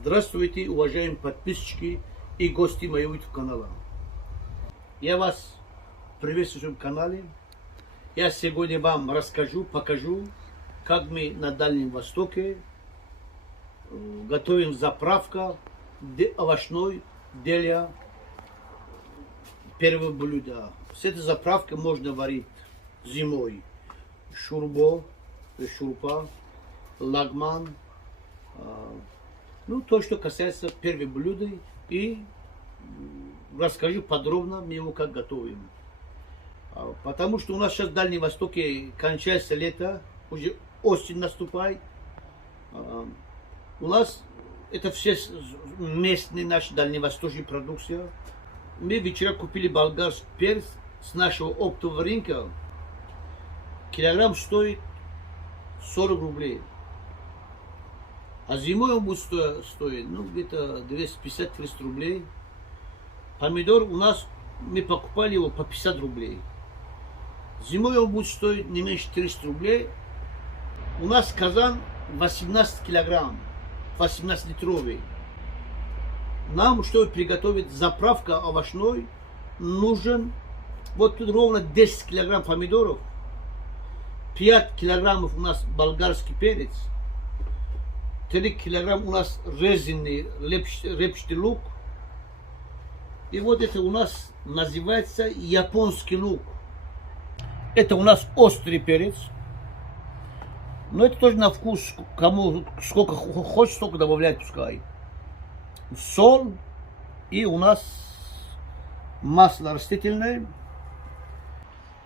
Здравствуйте, уважаемые подписчики и гости моего YouTube канала. Я вас приветствую в своем канале. Я сегодня вам покажу, как мы на Дальнем Востоке готовим заправка овощной для первого блюда. С этой заправкой можно варить зимой шурпа, лагман, то, что касается первого блюда, и расскажу подробно мы его как готовим. Потому что у нас сейчас в Дальнем Востоке кончается лето, уже осень наступает. У нас это все местные наши дальневосточные продукция. Мы вчера купили болгарский перец с нашего оптового рынка. Килограмм стоит 40 рублей. А зимой он будет стоить где-то 250-300 рублей. Помидор у нас, мы покупали его по 50 рублей. Зимой он будет стоить не меньше 300 рублей. У нас казан 18 килограмм, 18-литровый. Нам, чтобы приготовить заправка овощной, нужен вот тут ровно 10 килограмм помидоров, 5 килограммов у нас болгарский перец, 3 килограмма у нас резанный репчатый лук. И вот это у нас называется японский лук. Это у нас острый перец. Но это тоже на вкус, кому сколько хочет, столько добавлять пускай. Соль и у нас масло растительное.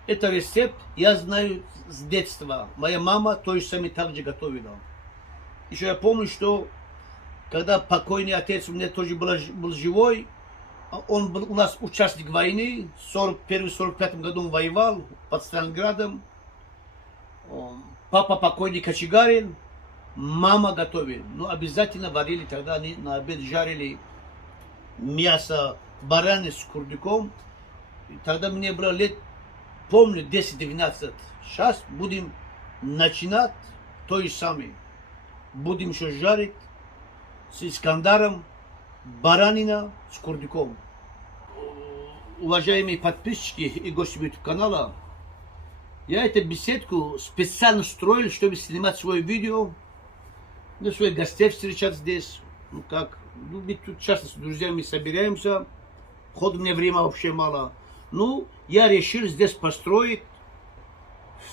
Это рецепт я знаю с детства. Моя мама тоже сами так же готовила. Еще я помню, что когда покойный отец у меня тоже был живой, он был у нас участник войны, в 1941-1945 году он воевал под Сталинградом. Папа покойный кочегарин, мама готовила. Обязательно варили, тогда они на обед жарили мясо бараны с курдюком. И тогда мне было лет, помню, 10-12. Сейчас будем начинать то же самое. Будем еще жарить с искандаром баранина с курдюком. Уважаемые подписчики и гости YouTube канала, я эту беседку специально строил, чтобы снимать свое видео, своих гостей встречать здесь. Мы тут часто с друзьями собираемся, ход у меня времени вообще мало. Я решил здесь построить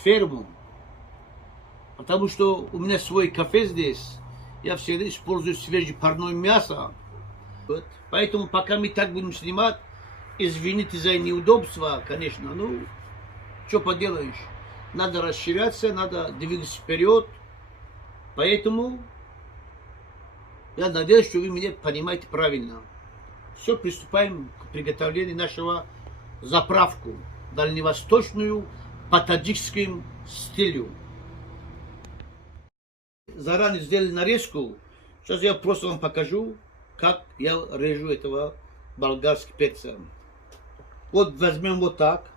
ферму, потому что у меня свой кафе здесь, я всегда использую свежее парное мясо. Поэтому пока мы так будем снимать, извините за неудобства, конечно, что поделаешь, надо расширяться, надо двигаться вперед. Поэтому я надеюсь, что вы меня понимаете правильно. Все, приступаем к приготовлению нашего заправку дальневосточную по таджикскому стилю. Заранее сделали нарезку. Сейчас я просто вам покажу, как я режу этого болгарского перца. Вот возьмем вот так.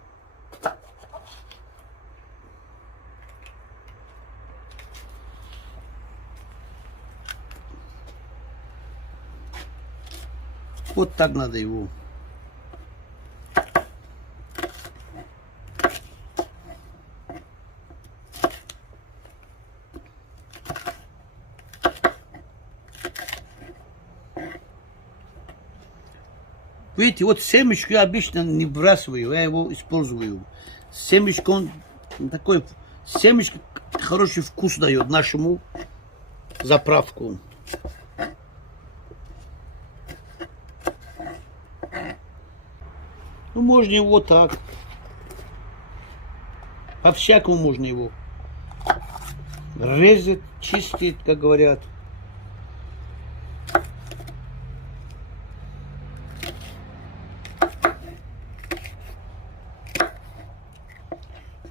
Вот так надо его. Видите, вот семечку я обычно не выбрасываю, я его использую. Семечко, он такой, семечко хороший вкус дает нашему заправку. Можно его вот так. По-всякому можно его резать, чистить, как говорят.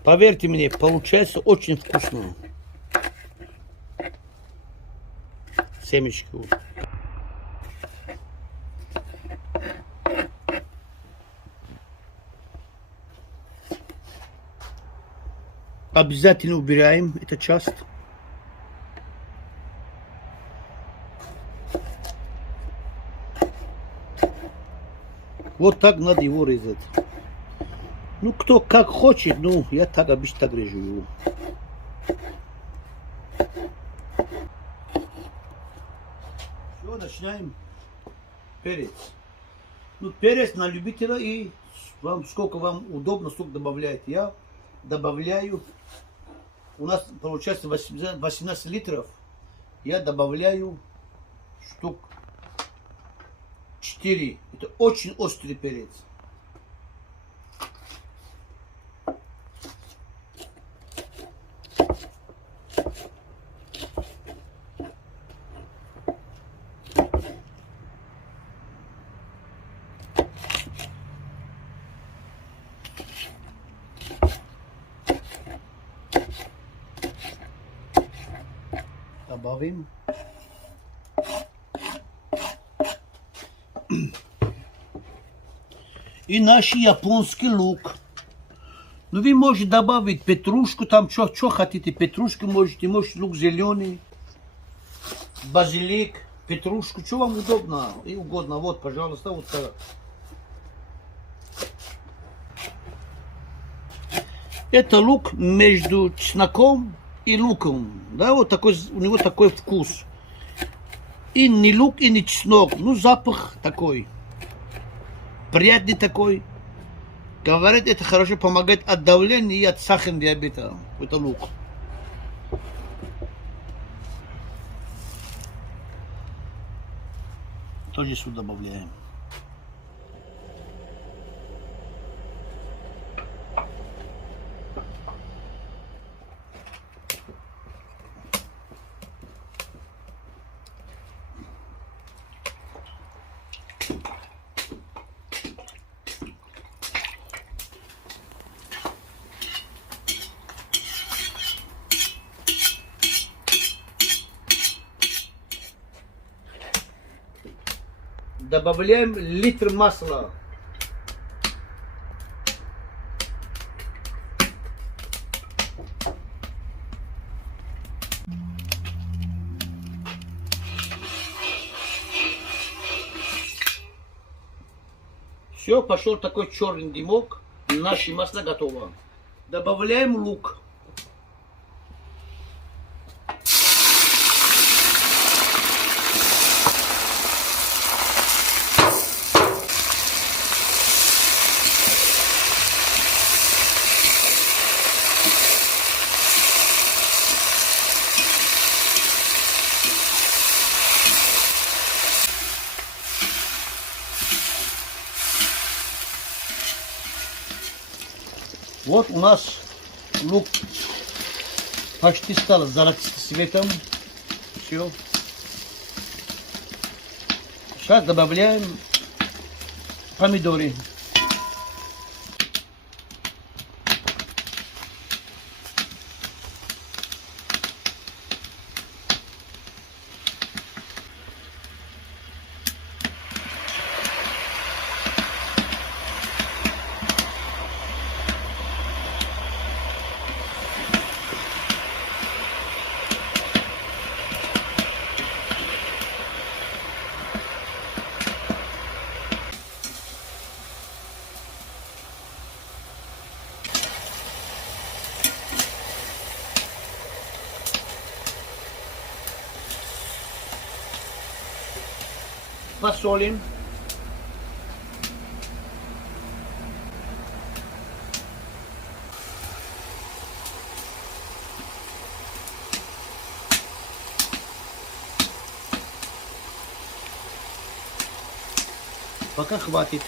Поверьте мне, получается очень вкусно. Семечку. Обязательно убираем эту часть. Вот так надо его резать. Ну, кто как хочет, ну, я так обычно так режу его. Все, начинаем. Перец. Ну, перец на любителя, и вам сколько вам удобно, столько добавляете. Я добавляю, у нас получается 18 литров, я добавляю штук 4. Это очень острый перец. Добавим. И наш японский лук. Ну, вы можете добавить петрушку, там что хотите, петрушку можете лук зеленый, базилик, петрушку, что вам удобно и угодно. Вот, пожалуйста, вот так. Это лук между чесноком и луком, да, вот такой, у него такой вкус. И не лук, и не чеснок, ну, запах такой, приятный такой. Говорят, это хорошо помогает от давления и от сахарного диабета. Это лук. Тоже сюда добавляем. Добавляем литр масла. Все, пошел такой черный дымок. Наше масло готово. Добавляем лук. Вот у нас лук почти стал золотистым цветом. Все. Сейчас добавляем помидоры. Посолим. Пока хватит.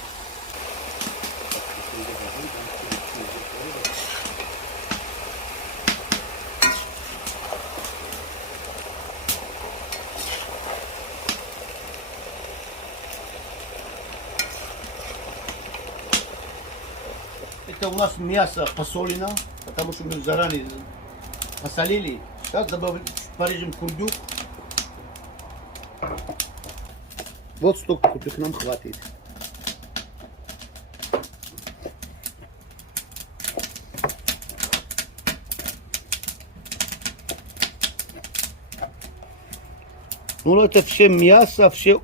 Это у нас мясо посолено, потому что мы заранее посолили. Сейчас порежем курдюк. Вот столько курдюк нам хватит. Ну это все мясо, все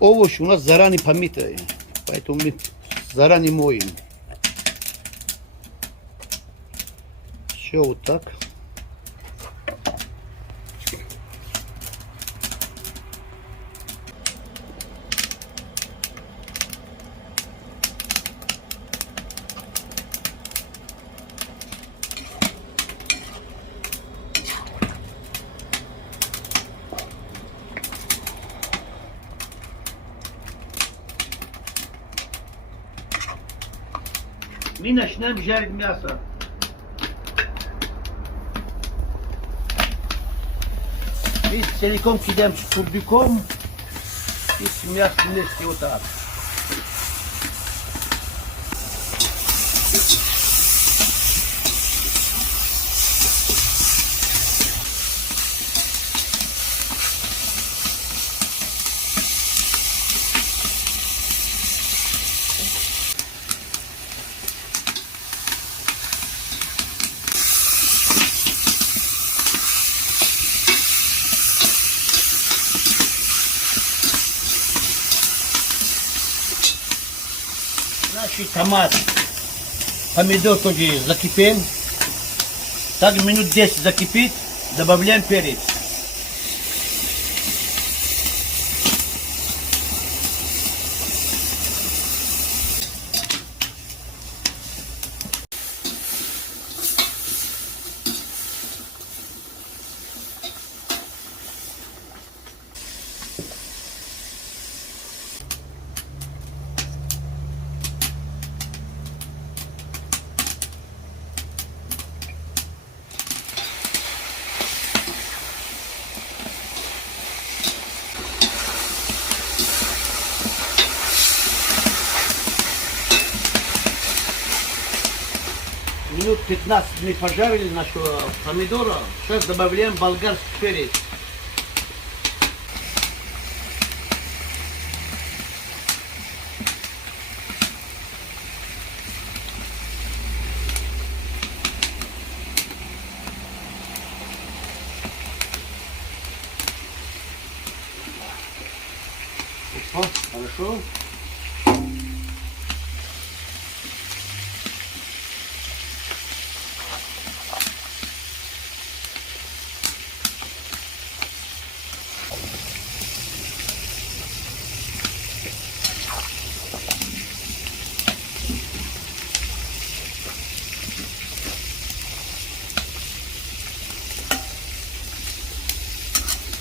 Овощи у нас заранее помытые, поэтому мы заранее моем. Все вот так. Мы начинаем жарить мясо. Мы целиком кидаем с курдюком и с мясом вместе вот так. Значит, томат, помидор тоже закипел. Так минут 10 закипит, добавляем перец. Минут 15 мы пожарили нашего помидора. Сейчас добавляем болгарский перец. Опа, хорошо.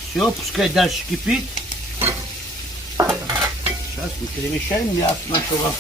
Все, пускай дальше кипит. Сейчас мы перемещаем мясо нашего.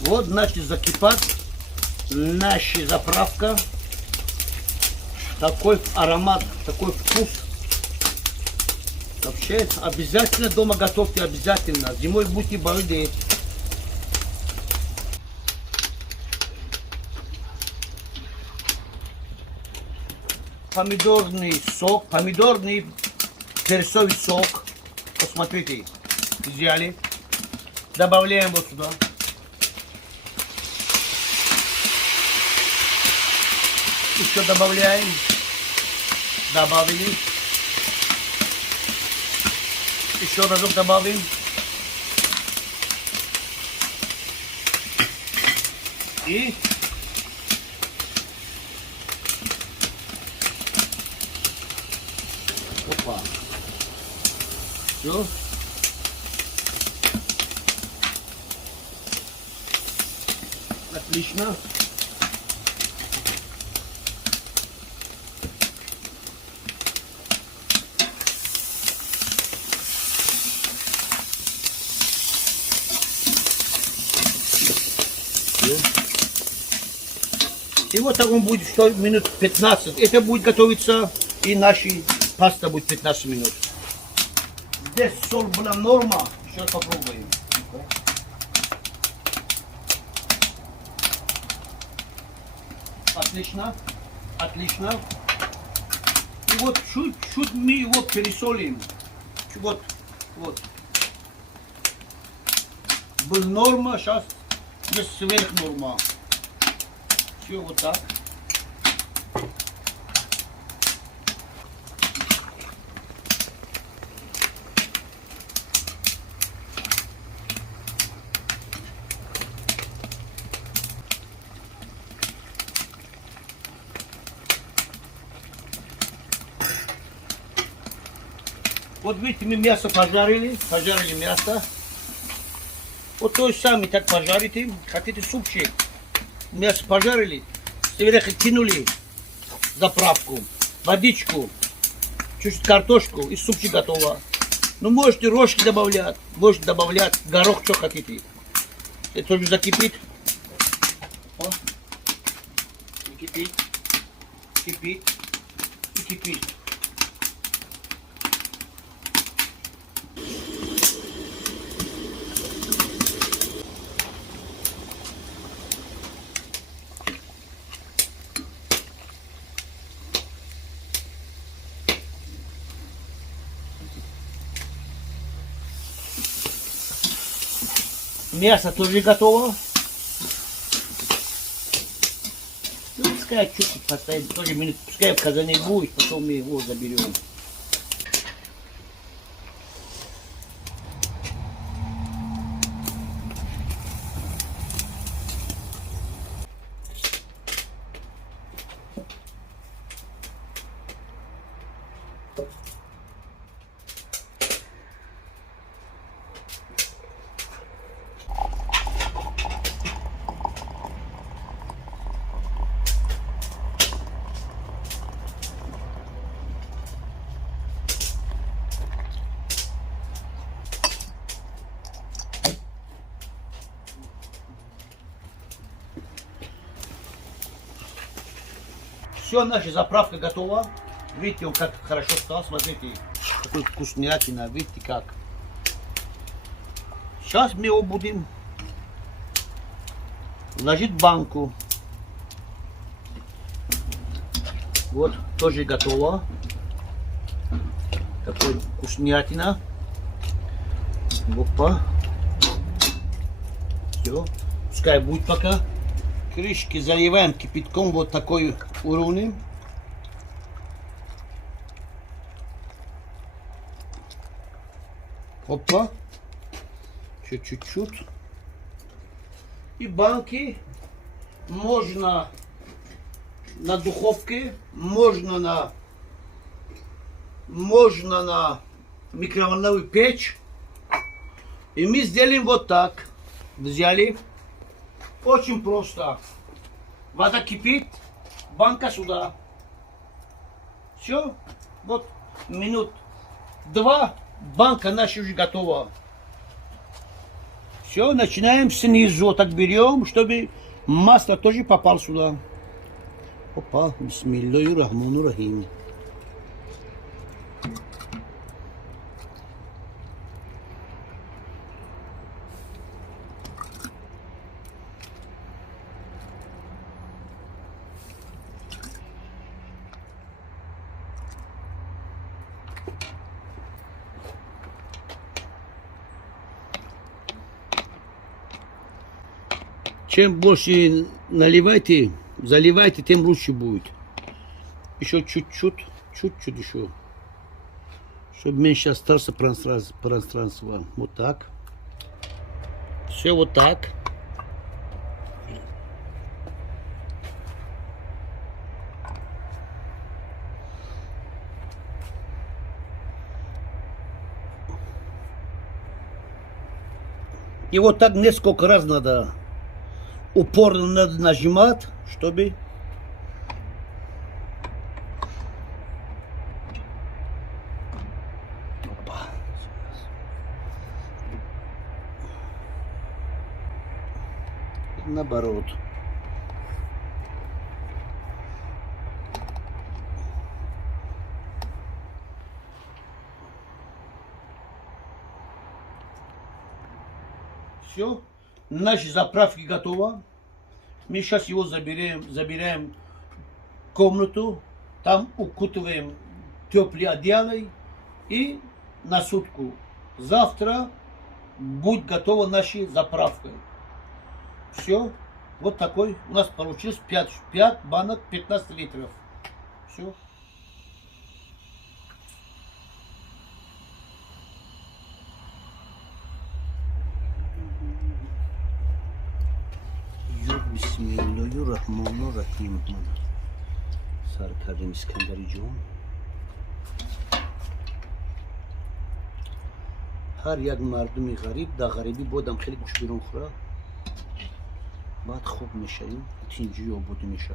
Вот начали закипать наша заправка. Такой аромат, такой вкус. Вообще обязательно дома готовьте, обязательно. Зимой будете балдеть. Помидорный сок, помидорный перцовый сок. Посмотрите, взяли. Добавляем вот сюда. Еще добавляем. Добавили. Еще разок добавим. И опа. Все. Отлично. И вот так он будет что, минут 15. Это будет готовиться, и наша паста будет 15 минут. Здесь соль была норма. Сейчас попробуем. Отлично. Отлично. И вот чуть-чуть мы его пересолим. Вот. Был норма, сейчас здесь сверх норма. Все вот так. Вот видите, мы мясо пожарили мясо. Вот то же самое так пожарите. Хотите супчик? Мясо пожарили, сверху кинули заправку, водичку, чуть-чуть картошку и супчик готово. Ну можете рожки добавлять, можете добавлять горох, что хотите. Это тоже закипит. О. Кипит, кипит и кипит. Мясо тоже готово. Ну, пускай чуть-чуть поставим, тоже минут, пускай в казане будет, потом мы его заберем. Все, наша заправка готова. Видите, он как хорошо стал. Смотрите, какой вкуснятина. Видите как. Сейчас мы его будем ложить в банку. Вот, тоже готово. Такой вкуснятина. Опа. Все. Пускай будет пока. Крышки заливаем кипятком вот такой уровень. Опа. Чуть-чуть. И банки можно на духовке, можно на микроволновую печь. И мы сделаем вот так. Взяли. Очень просто. Вода кипит, банка сюда. Все. Вот минут 2, банка наша уже готова. Все, начинаем снизу. Так берем, чтобы масло тоже попало сюда. Опа, бисмиллахир-рахманир-рахим. Чем больше наливайте, заливайте, тем лучше будет. Еще чуть-чуть еще. Чтобы меньше осталось пространства. Вот так. Все вот так. И вот так несколько раз надо. Упорно надо нажимать, чтобы наоборот. Все. Наши заправки готовы. Мы сейчас его забираем в комнату. Там укутываем теплые одеялой. И на сутку. Завтра будет готова наша заправка. Все. Вот такой у нас получилось 5 банок 15 литров. Все. Bismillahirrahmanirrahim. Sarkarim İskenderi John. هر یک مردمی غریب در غریبی بودم خیلی گوش بیرون خوره بعد خوب میشه اینجوری آباد میشه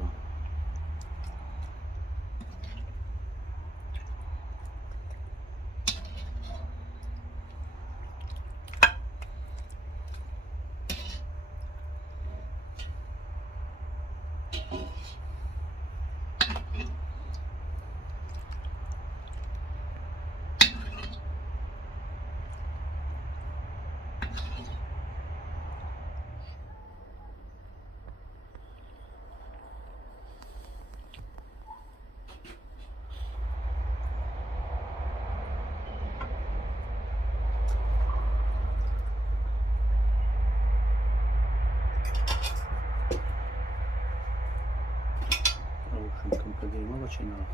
начиналось.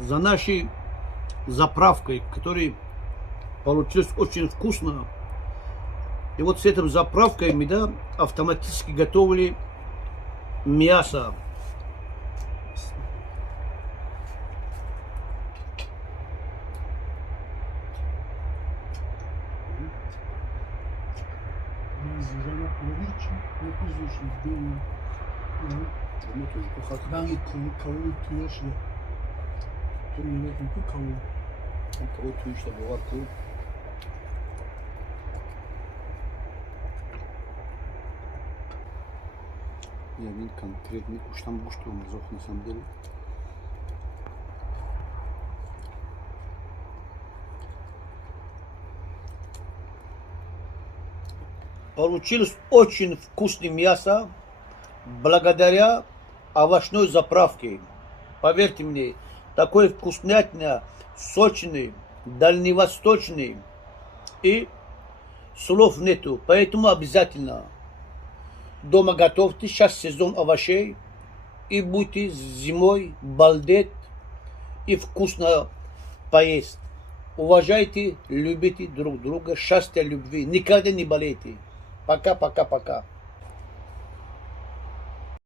За нашей заправкой, которая получилась очень вкусно. И вот с этой заправкой мы, да, автоматически готовили мясо. Я вид конкретный, уж там что мазок на самом деле. Получилось очень вкусное мясо благодаря овощной заправке. Поверьте мне, такой вкуснятина, сочный, дальневосточный, и слов нету, поэтому обязательно дома готовьте, сейчас сезон овощей, и будете зимой балдеть и вкусно поесть. Уважайте, любите друг друга, счастья, любви, никогда не болейте. Пока, пока, пока.